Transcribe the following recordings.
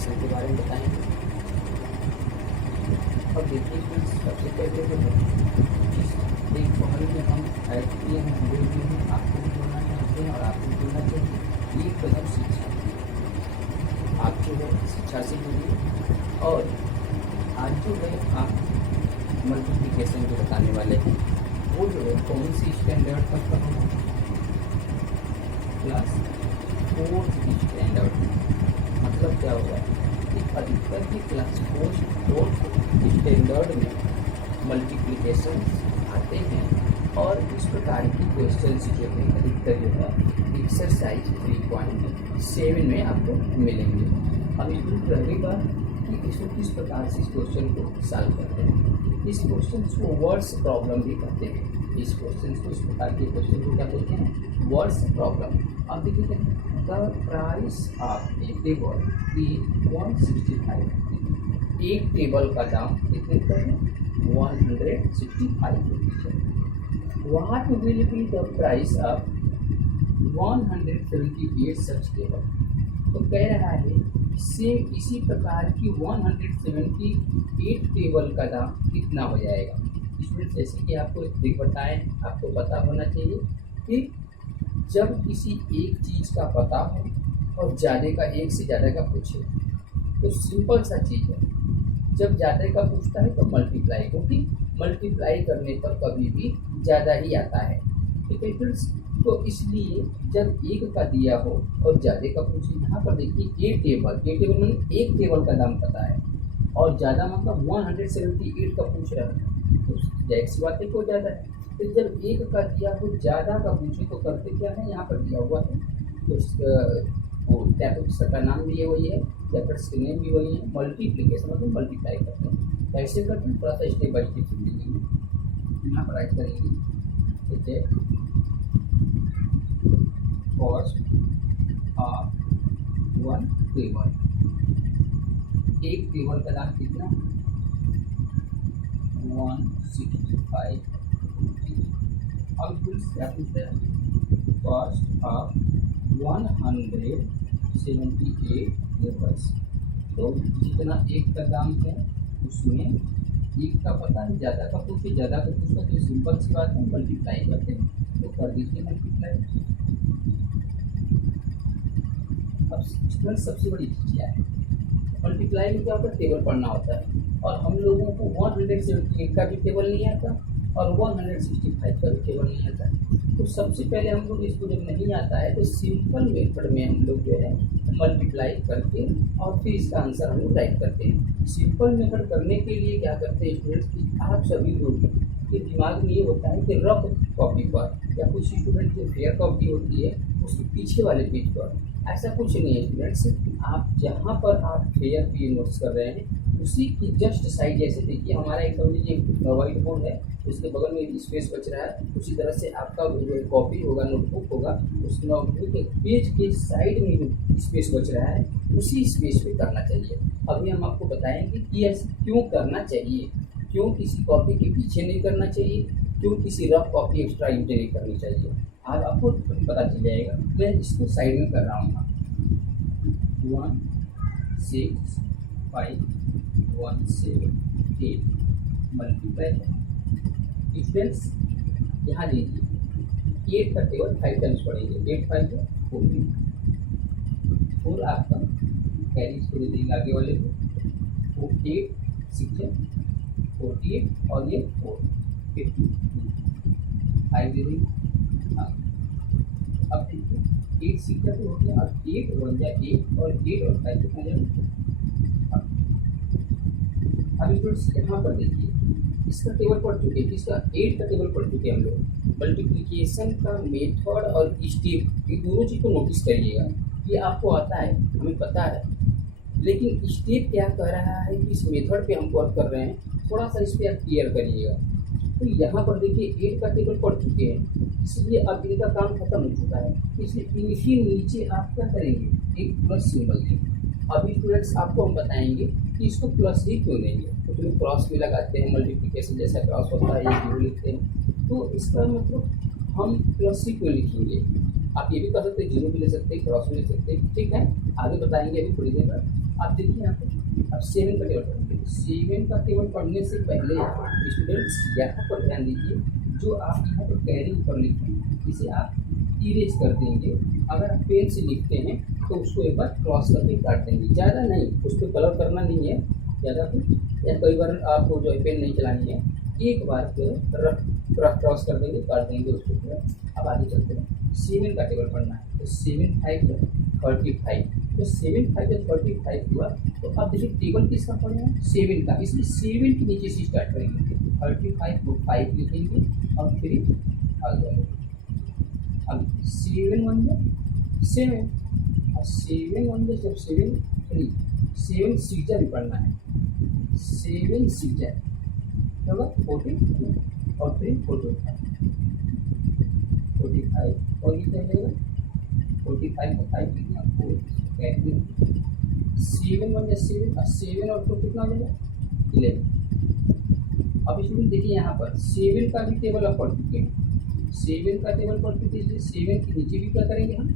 Multiplication के बारे में बताएंगे। अब देखिए फ्रेंड्स, सबसे पहले जो है जिस एक बॉल में हम ऐड किए हैं, जोड़े हुए हैं, आपको भी जोड़ना चाहते हैं और आपको जोड़ना चाहिए। एक कदम शिक्षा, आप जो है शिक्षा से जुड़िए। और आज जो है आप मल्टीप्लिकेशन जो बताने वाले हैं वो जो है कौन सी स्टैंडर्ड तक का होगा, क्लास 4th स्टैंडर्ड। मतलब क्या होगा कि अधिकतर की क्लास 4th स्टैंडर्ड में मल्टीप्लिकेशन आते हैं और इस प्रकार की क्वेश्चंस जो है अधिकतर जो है एक्सरसाइज 3.7 में आपको मिलेंगे। अब इसमें रही बात कि इसको किस प्रकार से इस क्वेश्चन को सॉल्व करते हैं। इस क्वेश्चन को वर्ड्स प्रॉब्लम भी कहते हैं। इस क्वेश्चन को, इस प्रकार के क्वेश्चन को क्या बोलते हैं, वर्ड्स प्रॉब्लम। अब देखिए the price of A table is 165। एक टेबल का दाम कितने का है, 165 रुपीज है। What will be the price of 178 such table. तो कह रहा है सेम इसी प्रकार की 178 टेबल का दाम कितना हो जाएगा। इसमें जैसे कि आपको देख बताएं, आपको पता होना चाहिए कि जब किसी एक चीज़ का पता हो और ज़्यादा का, एक से ज़्यादा का पूछे तो सिंपल सा चीज़ है, जब ज़्यादा का पूछता है तो मल्टीप्लाई, क्योंकि मल्टीप्लाई करने पर कभी भी ज़्यादा ही आता है। ठीक है फ्रेंड्स, तो इसलिए जब एक का दिया हो और ज़्यादा का पूछे, यहाँ पर देखिए ए टेबल में एक टेबल का दाम पता है और ज़्यादा मतलब 178 का पूछ रहा है, तो जाहिर सी बात है को ज़्यादा है। तो जब एक का दिया हो ज़्यादा का पूछे तो करते क्या है, यहाँ पर दिया हुआ है तो टैब्स का नाम भी वही है, टैब्स के नेम भी वही है, मल्टीप्लिकेशन मतलब मल्टीप्लाई करते हैं। कैसे करते हैं थोड़ा सा स्टेप बाई स्टेप देखेंगे। यहाँ पर राइट करेंगे, ठीक है, कॉस्ट ऑफ वन टेबल। एक टेबल का दाम कितना, 165। अब क्या पूछते हैं, कॉस्ट ऑफ 178 टेबल्स। तो जितना एक का दाम है उसमें एक का पता है, ज़्यादा का पूछे, ज़्यादा का पूछता तो सिंपल सी बात है मल्टीप्लाई करते हैं, तो कर दीजिए मल्टीप्लाई। अब स्टूडेंट सबसे बड़ी चीज़ क्या है, मल्टीप्लाई में क्या होता है, टेबल पढ़ना होता है और हम लोगों को 178 का भी टेबल नहीं आता और 165 का भी टेबल नहीं आता। तो सबसे पहले हम लोग इसको जब नहीं आता है तो सिंपल मेथड में हम लोग जो है मल्टीप्लाई करके और फिर इसका आंसर हम लोग राइट करते हैं। सिंपल मेथड करने के लिए क्या करते हैं स्टूडेंट्स की, आप सभी लोग के दिमाग में ये होता है कि रफ कॉपी पर या कुछ स्टूडेंट जो फेयर कॉपी होती है उसके पीछे वाले पेज पर, ऐसा कुछ नहीं है स्टूडेंट्स। आप जहाँ पर आप फेयर पे नोट्स कर रहे हैं उसी की जस्ट साइड, जैसे देखिए हमारा एक समझ लीजिए व्हाइट बोर्ड है, उसके बगल में स्पेस बच रहा है, उसी तरह से आपका जो कॉपी होगा, नोटबुक होगा, उस नोटबुक के पेज के साइड में जो स्पेस बच रहा है उसी स्पेस पे करना चाहिए। अभी हम आपको बताएंगे कि ऐसा क्यों करना चाहिए, क्यों किसी कॉपी के पीछे नहीं करना चाहिए, क्यों किसी रफ कॉपी एक्स्ट्रा यूज नहीं करनी चाहिए, आज आपको पता चल जाएगा। मैं इसको साइड में कर रहा हूँ, 165 मल्टीप्लाई स्टूडेंट्स यहाँ लीजिए, 8 का टेबल 5 टाइम्स पढ़ेंगे, 8 5 है 14, 4 आपका कैरी इसको दे देंगे आगे वाले को, 8 6 48 और ये 4 50 5 दे देंगे। अब देखिए 8 6 तो हो गया, अब 8 1 जा 8 और 8 और 5 कितना जाए। अभी स्टूडेंट्स यहाँ पर देखिए इसका टेबल पढ़ चुके हैं, इसका 8 का टेबल पढ़ चुके हैं हम लोग। मल्टीप्लिकेशन का मेथड और स्टेप, ये दोनों चीज़ को नोटिस करिएगा, ये आपको आता है, हमें पता है, लेकिन स्टेप क्या कह रहा है कि इस मेथड पे हम वर्क कर रहे हैं, थोड़ा सा इस पर आप क्लियर करिएगा। तो यहाँ पर देखिए 8 का टेबल पढ़ चुके हैं, इसलिए अब इनका काम खत्म हो चुका है, इसलिए इनके नीचे आप क्या करेंगे, एक प्लस सिंबल देंगे। अभी स्टूडेंट्स आपको हम बताएंगे कि इसको प्लस ही क्यों देंगे, तो तुम्हें क्रॉस भी लगाते हैं, मल्टीप्लिकेशन जैसा क्रॉस होता है, ये जीरो लिखते हैं, तो इसका मतलब हम प्लस ही क्यों लिखेंगे। आप ये भी कर सकते हैं, जीरो भी ले सकते हैं, क्रॉस भी ले सकते हैं, ठीक है, आगे बताएंगे अभी थोड़ी देर बाद। आप देखिए यहाँ पे अब 7 का टेबल पढ़ेंगे। 7 का टेबल पढ़ने से पहले स्टूडेंट्स यहाँ पर ध्यान दीजिए, जो आप यहाँ पर कैरी ऊपर लिखते हैं इसे आप इरेज कर देंगे। अगर आप पेन से लिखते हैं तो उसको एक बार क्रॉस करके काट देंगे, ज़्यादा नहीं, उस पर कलर करना नहीं है ज़्यादा कुछ, या कई बार आपको जो है पेन नहीं चलानी है, एक बार रफ क्रॉस कर देंगे, काट देंगे उसको। अब आगे चलते हैं, 7 का टेबल पढ़ना है तो 7 5 35, तो 7 5 35 हुआ। तो अब देखिए टेबल किसका पढ़ना है, 7 का, इसलिए 7 के नीचे से स्टार्ट करेंगे। 35 को 5 लिखेंगे और फिर आगे। अब 7 1 7 और 7 1 जब 7 3 7 सीटा भी पढ़ना है, 7 सीटा होगा 40 और फिर 45 और ये क्या रहेगा 45 को 5 लिखना, 4 7 1 7 और 7 और 4 कितना हो जाएगा 11। अब इसमें देखिए यहाँ पर 7 का भी टेबल आप पढ़ चुके हैं, 7 का टेबल पढ़ चुके, इसलिए 7 के नीचे भी क्या करेंगे हम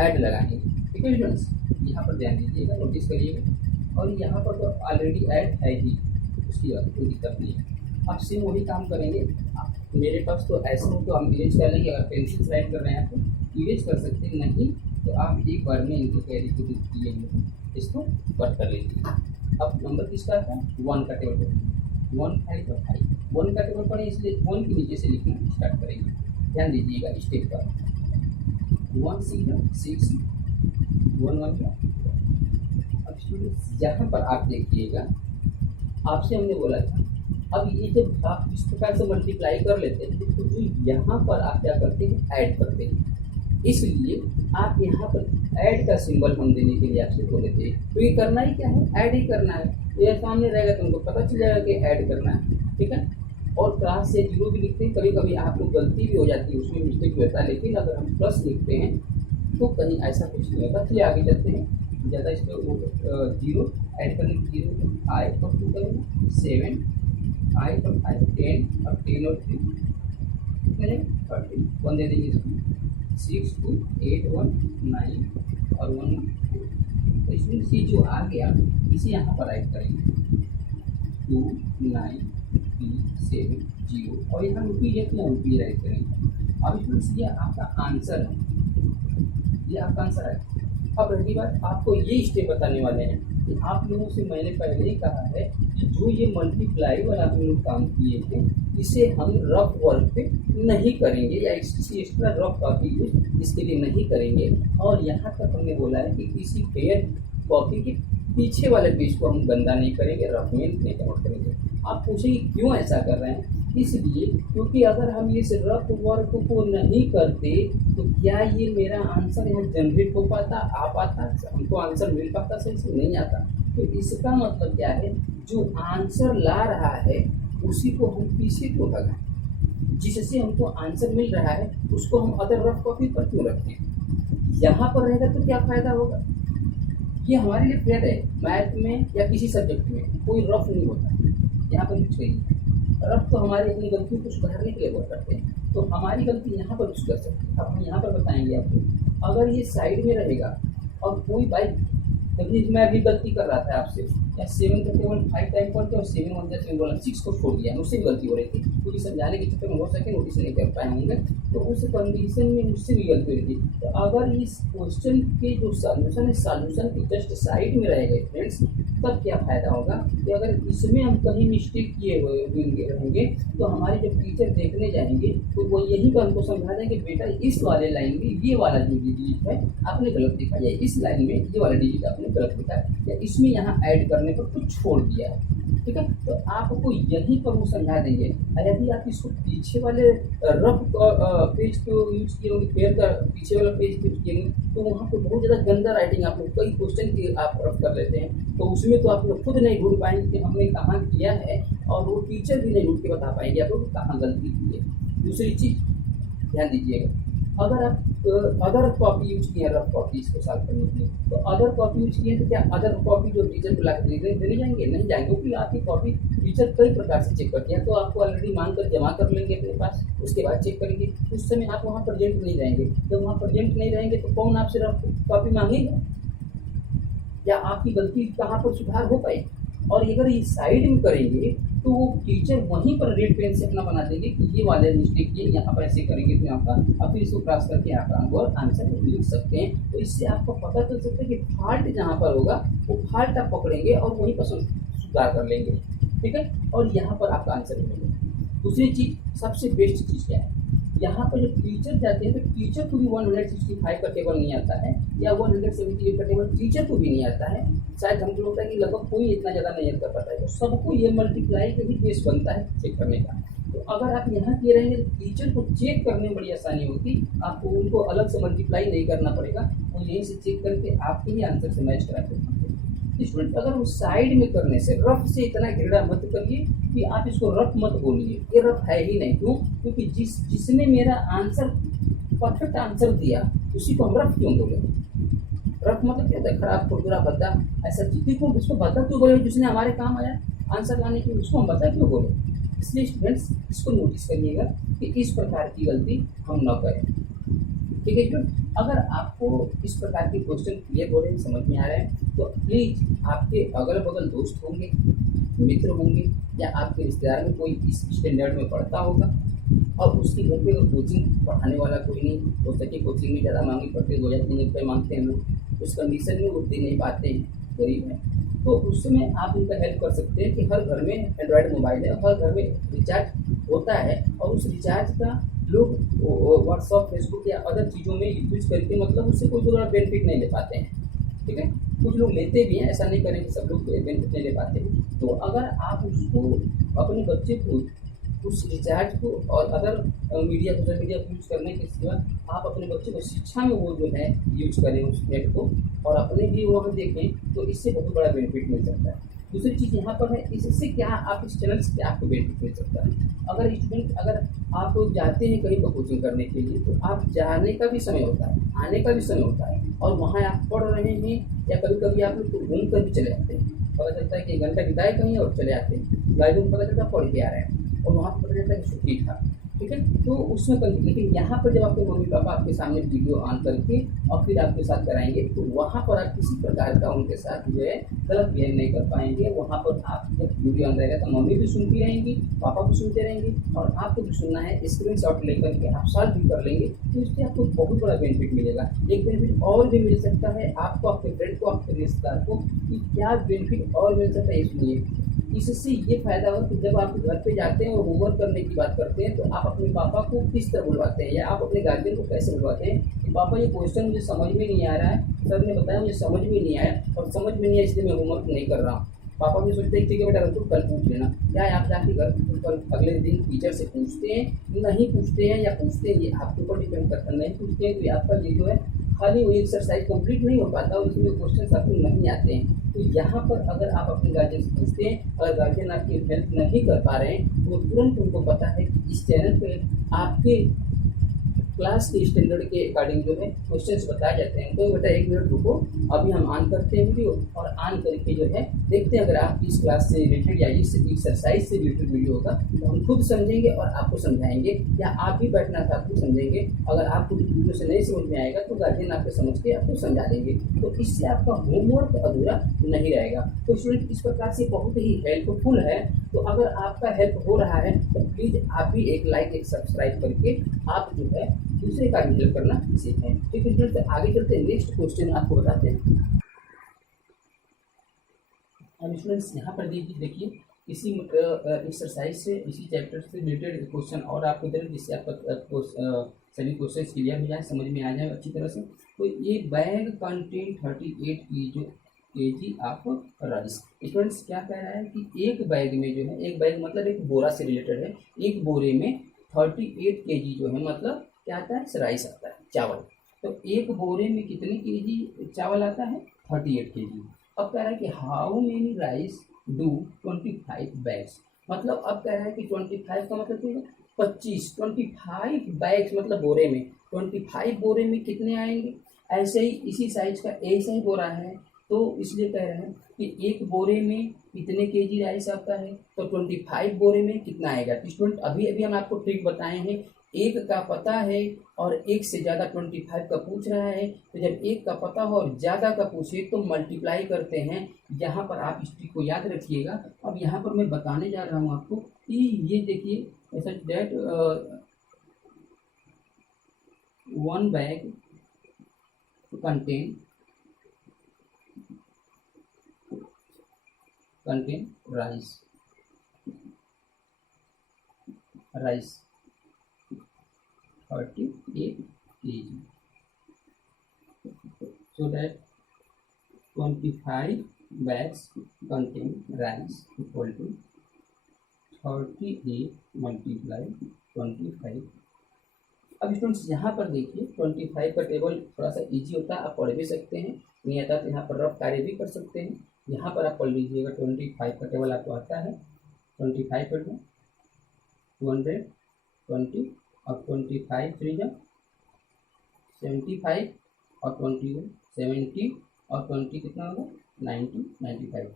ऐड लगाएंगे। ठीक है स्टूडेंट्स, यहाँ पर ध्यान दीजिएगा, नोटिस करिएगा। और यहाँ पर तो ऑलरेडी ऐड है ही, उसकी कोई दिक्कत नहीं है। अब सेम वही काम करेंगे। मेरे पास तो ऐसे हो तो हम इरेज कर लेंगे, अगर पेंसिल राइट कर रहे हैं तो इरेज कर सकते हैं, नहीं तो आप एक बार में इनको कैरी को दिए इसको कट कर लीजिए। अब नंबर किसका आता है 1 का टेबल पढ़ेंगे, 1 5 और 5, 1 का टेबल पढ़े इसलिए 1 के नीचे से लिखना स्टार्ट करेंगे। ध्यान दीजिएगा स्टेप पर, 1 6 1 1 का। अब स्टूडेंट्स यहाँ पर आप देखिएगा, आपसे हमने बोला था अब ये जब आप इस प्रकार से मल्टीप्लाई कर लेते हैं तो जो यहाँ पर आप क्या करते हैं ऐड करते हैं, इसलिए आप यहाँ पर ऐड का सिंबल हम देने के लिए आपसे बोले थे। तो ये करना ही क्या है, ऐड ही करना है। ये सामने रहेगा तो उनको पता चल जाएगा कि ऐड करना है, ठीक है। और क्लास से 0 भी लिखते हैं, कभी कभी आप लोग गलती भी हो जाती है, उसमें मिस्टेक भी होता है, लेकिन अगर हम प्लस लिखते हैं तो कहीं ऐसा कुछ नहीं होता। चलिए आगे चलते हैं, ज़्यादा इस पर 0 ऐड करने की 0 5 और 2 करेंगे 7 5 और 5 10 और 10 और 3 कितने 30, 1 दे देंगे इसको 6 2 8 1 9 और 1 2। तो इसमें सी जो आ गया इसे यहाँ पर राइट करेंगे 2 9 3 7 0 और यहाँ रुपी है तो रुपी राइट करेंगे। अब इसमें ये आपका आंसर है, ये आपका आंसर है। अब रही बात, आपको ये स्टेप बताने वाले हैं कि आप लोगों से मैंने पहले ही कहा है कि जो ये मल्टीप्लाई वाला हम लोग काम किए थे इसे हम रफ वर्क पे नहीं करेंगे या इसकी एक्स्ट्रा रफ कॉपी यूज इसके लिए नहीं करेंगे। और यहाँ तक हमने बोला है कि किसी फेयर कॉपी के पीछे वाले पेज को हम गंदा नहीं करेंगे, रफ में नहीं कन्वर्ट करेंगे। आप पूछेंगे क्यों ऐसा कर रहे हैं, इसलिए क्योंकि अगर हम इस रफ वर्क को नहीं करते तो क्या ये मेरा आंसर यहाँ जनरेट हो पाता, आ पाता, हमको आंसर मिल पाता, सही से नहीं आता। तो इसका मतलब क्या है, जो आंसर ला रहा है उसी को हम पीछे क्यों लगाएं, जिससे हमको आंसर मिल रहा है उसको हम अदर रफ कॉपी पर क्यों रखें। यहाँ पर रहेगा तो क्या फ़ायदा होगा, ये हमारे लिए फेयर है। मैथ में या किसी सब्जेक्ट में कोई रफ नहीं होता, यहाँ पर यूज करिए। रफ तो हमारी अपनी गलतियों को सुधारने के लिए वर्क करते हैं, तो हमारी गलती यहाँ पर यूज कर सकते हैं। अब हम यहाँ पर बताएंगे आपको, अगर ये साइड में रहेगा और कोई बाइक, तभी मैं अभी गलती कर रहा था आपसे, या 7 का टेबल 5 टाइम पढ़ते और 7 1 7 बोला 6 को छोड़ दिया, मुझसे भी गलती हो रही थी, क्योंकि समझाने के चक्कर में हो सके नोटिस नहीं कर पाए होंगे, तो उस कंडीशन में मुझसे भी गलती हो रही थी। तो अगर इस क्वेश्चन के जो सॉल्यूशन है, सॉल्यूशन की जस्ट साइड में रहेगा फ्रेंड्स, तब क्या फ़ायदा होगा कि अगर इसमें हम कहीं मिस्टेक किए हुए रहेंगे तो हमारे जब टीचर देखने जाएंगे तो वो यही पर हमको समझा देंगे, बेटा इस वाले लाइन में ये वाला जो डिजिट है आपने गलत लिखा, या इस लाइन में ये वाला डिजिट आपने गलत लिखा, या इसमें यहाँ ऐड करने पर कुछ छोड़ दिया है, ठीक है। तो आपको यहीं पर वो समझा देंगे। यदि आप इसको पीछे वाले रफ पेज को यूज किए होंगे, पेयर का पीछे वाला पेज यूज किए होंगे, तो वहाँ पर बहुत ज़्यादा गंदा राइटिंग आप लोग कई क्वेश्चन की आप रफ कर लेते हैं, तो उसमें तो आप लोग खुद नहीं ढूंढ पाएंगे कि हमने कहाँ किया है, और वो टीचर भी नहीं ढूंढ के बता पाएंगे आप लोग कहाँ गलती की है। दूसरी चीज़ ध्यान दीजिएगा, अगर आप अदर कॉपी यूज किए हैं रफ कॉपी इसको सॉल्व करने के लिए, तो अदर कॉपी यूज किए तो क्या अदर कॉपी जो टीचर को ला कर देने जाएंगे, नहीं जाएंगे, क्योंकि आपकी कॉपी टीचर कई प्रकार से चेक करते हैं। तो आपको ऑलरेडी मांग कर जमा कर लेंगे अपने पास, उसके बाद चेक करेंगे, उस समय आप वहाँ प्रेजेंट नहीं रहेंगे। जब वहाँ प्रेजेंट नहीं रहेंगे तो कौन आपसे रफ कॉपी मांगेगा, या आपकी गलती कहाँ पर सुधार हो पाए। और अगर ये साइड में करेंगे तो वो टीचर वहीं पर रेड पेन से अपना बना देंगे कि ये वाले मिस्टेक ये यहाँ पर ऐसे करेंगे तो यहाँ पर, और फिर इसको क्रॉस करके यहाँ पर हमको आंसर लिख सकते हैं। तो इससे आपको पता चल सकता है कि फॉल्ट जहाँ पर होगा वो फॉल्ट आप पकड़ेंगे और वहीं पर सुधार कर लेंगे, ठीक है, और यहाँ पर आपका आंसर मिलेगा। दूसरी चीज़, सबसे बेस्ट चीज़ क्या है, यहाँ पर जब टीचर जाते हैं तो टीचर को भी 165 का टेबल नहीं आता है या 178 का टेबल टीचर को भी नहीं आता है। शायद हमको लगता है कि लगभग कोई इतना ज़्यादा नहीं कर पाता है, तो सबको ये मल्टीप्लाई का ही बेस बनता है चेक करने का। तो अगर आप यहाँ किए रहेंगे तो टीचर को चेक करने में बड़ी आसानी होगी, आपको उनको अलग से मल्टीप्लाई नहीं करना पड़ेगा, वो यहीं से चेक करके आपके ही आंसर से मैच करा देते हैं। स्टूडेंट अगर वो साइड में करने से, रफ से इतना घृणा मत करिए कि आप इसको रफ मत बोलिए, ये रफ है ही नहीं। क्यों? क्योंकि जिसने मेरा आंसर परफेक्ट आंसर दिया उसी को हम रफ क्यों बोले? रफ मतलब क्या होता है? खराब, खुरदुरा, भद्दा, ऐसा चीज़ को उसको भद्दा क्यों बोले? जिसने हमारे काम आया आंसर लाने के लिए उसको हम भद्दा क्यों बोले? इसलिए स्टूडेंट्स इसको नोटिस करिएगा कि इस प्रकार की गलती हम न करें, ठीक है स्टूडेंट। अगर आपको इस प्रकार के क्वेश्चन क्लियर हो रहे हैं, समझ में आ रहे हैं, तो प्लीज़ आपके अगल बगल दोस्त होंगे, मित्र होंगे, या आपके रिश्तेदार में कोई इस स्टैंडर्ड में पढ़ता होगा और उसके घर पे अगर कोचिंग पढ़ाने वाला कोई नहीं हो सके, कोचिंग में ज़्यादा महंगी पड़ती है, 2,000-3,000 रुपये मांगते हैं लोग, उस कंडीशन में वो दे नहीं पाते हैं, गरीब हैं, तो उस समय आप उनका हेल्प कर सकते हैं कि हर घर में एंड्रॉयड मोबाइल है, हर घर में रिचार्ज होता है, और उस रिचार्ज का लोग व्हाट्सअप, फेसबुक या अदर चीज़ों में यूज करके मतलब उससे कोई बड़ा बेनिफिट नहीं ले पाते हैं, ठीक है। कुछ लोग लेते भी हैं, ऐसा नहीं करें कि सब लोग बेनिफिट नहीं ले पाते हैं। तो अगर आप उसको, अपने बच्चे को उस रिचार्ज को और other media, social media use करने के सिवा आप अपने बच्चे को शिक्षा में वो जो है यूज करें उस नेट को, और अपने भी वहाँ देखें, तो इससे बहुत बड़ा बेनिफिट मिल सकता है। दूसरी चीज़ यहाँ पर है, इससे क्या आप इस चैनल से क्या आपको बेनिफिट मिल सकता है। अगर स्टूडेंट, अगर आप जाते हैं कहीं पर कोचिंग करने के लिए, तो आप जाने का भी समय होता है, आने का भी समय होता है, और वहाँ आप पढ़ रहे हैं, या कभी कभी आप लोग घूम कर भी चले जाते हैं, पता चलता है कि 1 घंटा बिताए कहीं और चले आते हैं, गाइड में पता चलता है पढ़ के आ रहे हैं, और वहाँ पर पता चलता है कि छुट्टी था, ठीक है। तो उसमें लेकिन यहाँ पर जब आपके मम्मी पापा आपके सामने वीडियो ऑन करके और फिर आपके साथ कराएंगे, तो वहाँ पर आप किसी प्रकार का उनके साथ जो है गलत बिहेव नहीं कर पाएंगे। वहाँ पर आप जब वीडियो ऑन रहेगा तो मम्मी भी सुनती रहेंगी, पापा भी सुनते रहेंगे, और आपको भी सुनना है, स्क्रीन शॉट लेकर के आप सॉल्व भी कर लेंगे, तो इससे आपको बहुत बड़ा बेनिफिट मिलेगा। एक बेनिफिट और भी मिल सकता है आपको, आपके फ्रेंड को, आपके रिश्तेदार को, कि क्या बेनिफिट और मिल सकता है। इसलिए इससे ये फायदा हो कि जब आप घर पे जाते हैं और होमवर्क करने की बात करते हैं, तो आप अपने पापा को किस तरह बुलवाते हैं, या आप अपने गार्जियन को कैसे बुलवाते हैं कि पापा ये क्वेश्चन मुझे समझ में नहीं आ रहा है, सर ने बताया मुझे समझ में नहीं आया, और समझ में नहीं आया इसलिए मैं होमवर्क नहीं कर रहा हूँ। पापा भी सोचते हैं ठीक है बेटा, तुम कल पूछ लेना। क्या है, आप जाके घर कल अगले दिन टीचर से पूछते हैं, नहीं पूछते हैं, या पूछते हैं, ये आपके ऊपर डिपेंड करता है। नहीं पूछते हैं तो आपका ये जो है खाली वही एक्सरसाइज कंप्लीट नहीं हो पाता, और इसमें क्वेश्चन आपको नहीं आते हैं। तो यहाँ पर अगर आप अपने गार्जियन से पूछते हैं, अगर गार्जियन आपकी हेल्प नहीं कर पा रहे हैं, तो तुरंत उनको पता है कि इस चैनल पे आपके क्लास के स्टैंडर्ड के अकॉर्डिंग जो है क्वेश्चंस बताए जाते हैं। तो बेटा 1 मिनट रुको, अभी हम ऑन करते हैं वीडियो, और ऑन करके जो है देखते हैं, अगर आप इस क्लास से रिलेटेड या इस एक्सरसाइज से रिलेटेड वीडियो होगा तो हम खुद समझेंगे और आपको समझाएंगे, या आप भी बैठना था आपको समझेंगे। अगर आपको वीडियो से नहीं समझ में आएगा तो गार्जियन आपको समझ के आपको समझा देंगे, तो इससे आपका होमवर्क अधूरा नहीं रहेगा। तो स्टूडेंट इस प्रकार से बहुत ही हेल्पफुल है। तो अगर आपका हेल्प हो रहा है तो प्लीज़ आप भी एक लाइक, एक सब्सक्राइब करके आप जो है दूसरे का भी हेल्प करना सीखें। ठीक है स्टूडेंट, आगे चलते हैं, नेक्स्ट क्वेश्चन आपको बताते हैं। अब स्टूडेंट्स यहाँ पर देखिए इसी एक्सरसाइज से, इसी चैप्टर से रिलेटेड क्वेश्चन और आपको दे रहे हैं, जिससे आपका सभी क्वेश्चन क्लियर हो जाए, समझ में आ जाए अच्छी तरह से। तो ये bag contain 38 kg of rice. Students क्या कह रहा है कि एक बैग में जो है, एक बैग मतलब एक बोरा से रिलेटेड है, एक बोरे में 38 kg जो है मतलब क्या आता है, राइस आता है, चावल। तो एक बोरे में कितने केजी चावल आता है, 38 kg। अब कह रहा है कि how many rice do 25 bags, मतलब अब कह रहा है कि 25 का मतलब क्या है, 25 बैग्स, मतलब बोरे में 25 बोरे में कितने आएंगे। ऐसे ही इसी साइज का ऐसा ही बोरा है, तो इसलिए कह रहे हैं कि एक बोरे में कितने केजी राइस आता है, तो 25 बोरे में कितना आएगा। तो स्टूडेंट अभी अभी हम आपको ट्रिक बताए हैं एक का पता है और एक से ज़्यादा 25 का पूछ रहा है, तो जब एक का पता हो और ज़्यादा का पूछे तो मल्टीप्लाई करते हैं। यहाँ पर आप इस ट्रिक को याद रखिएगा। अब यहाँ पर मैं बताने जा रहा हूँ आपको कि ये देखिए ऐसा that 1 bag contain rice 38 kg, so that 25 bags contain rice equal to 38 multiply 25। अब स्टूडेंट्स यहाँ पर देखिए 25 का टेबल थोड़ा सा इजी होता है, आप पढ़ भी सकते हैं, नहीं आता तो यहाँ पर रफ कार्य भी कर सकते हैं। यहाँ पर आप पढ़ लीजिएगा 25 का टेबल आपको आता है। 25 पर 220 और 25 3 75 और 20 70 और 20 कितना होगा 90 95।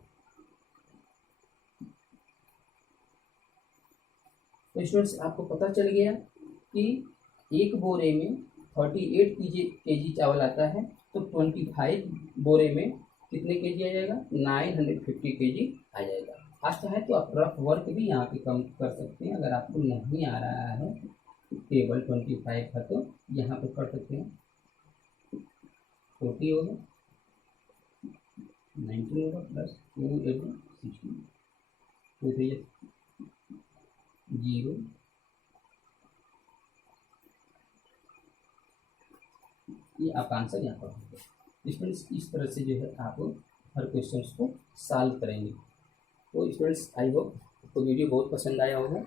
तो स्टूडेंट्स आपको पता चल गया कि एक बोरे में 38 केजी चावल आता है, तो 25 बोरे में कितने केजी आ जाएगा 950 केजी आ जाएगा। आता है तो आप रफ वर्क भी यहाँ पे कम कर सकते हैं। अगर आपको नहीं आ रहा है टेबल 25 का तो यहाँ पे कर सकते हैं। 40 होगा 19 होगा प्लस 2 8 16 2 3 0। ये आप आंसर यहाँ पर स्टूडेंट्स इस तरह से जो है आप हर क्वेश्चन को सॉल्व करेंगे। तो स्टूडेंट्स आई होप आपको वीडियो बहुत पसंद आया होगा।